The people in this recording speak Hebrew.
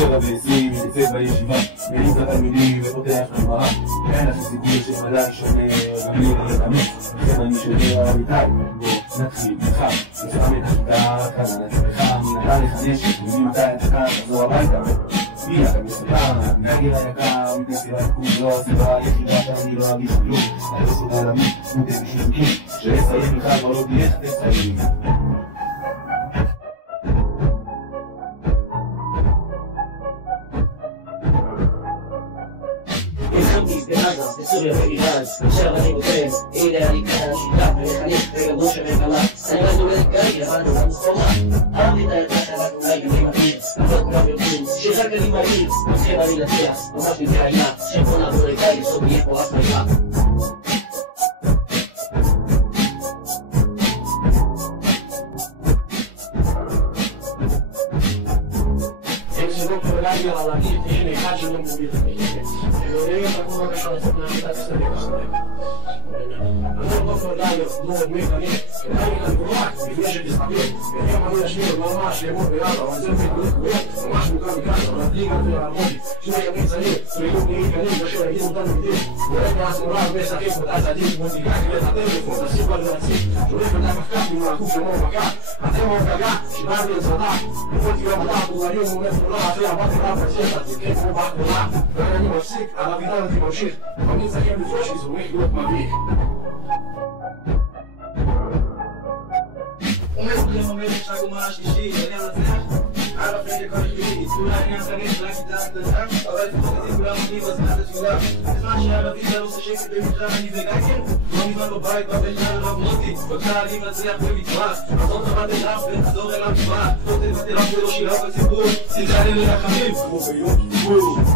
7:20 מתייצב בישיבה, מעיד לתלמידים ופותח גמרא. אין לכם סיכוי שמדע שונה גם לי ולתאמץ, לכן אני שומר אמיתי. בוא נתחיל איתך, ושם את הכיתה כאן על עצמך, מנהלה לחנשת, מביא מתי את הכאן, תחזור הביתה. מי אתה מספר, נגר היקר, מתנסירה את כולו, הסיבה היחידה שאני לא אגיש כלום. אני לא סוגל להביא, מוטה בשיוקים, שלסיים איתך כבר לא תהיה תסיים. בעזה, בסוריה ואיראן, עכשיו אני בוחן, הנה אני כאן, שיטה ומחנך וגם ראש הממשלה. אני רק עובד גיא, אבל אני גם סחורה. אהבתי את הערכה שרק אולי גם אני מכיר, אבל כולם יודעים, שרק אני מכיר, לכן אני נצליח, ממש מתחיינה, שבוא נעבור לגיא, בסוף יהיה פה רק מילה. על להגיד, הנה אחד שלא מוביל ולרגע תקום רק עכשיו לצאת מהמיטה תסתכל אני לא פרדאי לא מקני כדאי לגרוע לפני שתסתכל וכם אני אשמיר ממש למות בידה אבל זה מתגולות גבולות ממש מוכר מכאן אבל להדליג על זה לעמודי שני ימים צעיר צעירים להיכנים כאשר יגידו אותנו מדי ורגע הסמורה משחק אותה צעדים כמו תיקח את הטלפון תסיף על זה להציג שולף את המחקף עם העקוף כמו מכה אתם עוד גגה שבאתי לצדה יכולתי גם אותה פוראים ומומד פורלה אחרי הבאתי רב לצדה תתקן כמו באחרונה ואני מפסיק על הבינה אני ממשיך אני אצלכם לפרוש כי זורק להיות מביך עומד לכם עומד שהגומה השלישית, אני המנצח על הפרק הכל החליטי, כולה עניין חמש רק איתה קטנה אבל לפחות את זה כולם עומדים בזמן התפילה בזמן שהערבי זה עושה שקט במקרה אני וגייכן לא מזמן בבית בבית רב מוטי בקשה אני מצליח במצווה עזור חמת את רב ותחזור אל המשוואה לא תבטל רב ולא שירה בציבור תתעלה לרחמים כמו ביום כיפור